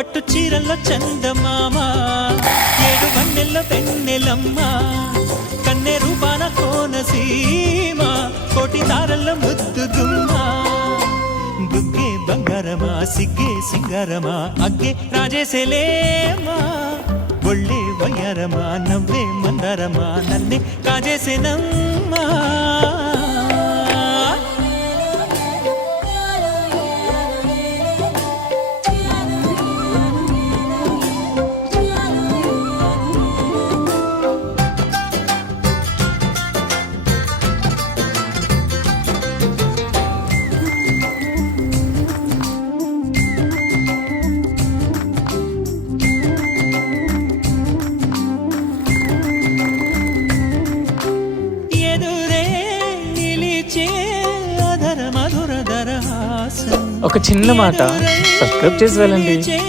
పట్టు చీరల్లో చందమామ ఏడు వన్నెల్లో పెన్నెలమ్మ కన్నె రూపాన కోనసీమ కోటి తారల్లో ముద్దు గుమ్మ బుగ్గే బంగారమా సిగ్గే సింగారమా అగ్గే రాజేసేలేమా. ఒళ్ళే వయ్యారమా నవ్వే మందారమా నన్నే కాజేసేనమ్మా. ఒక చిన్న మాట. సబ్స్క్రైబ్ చేసి వెళ్ళండి.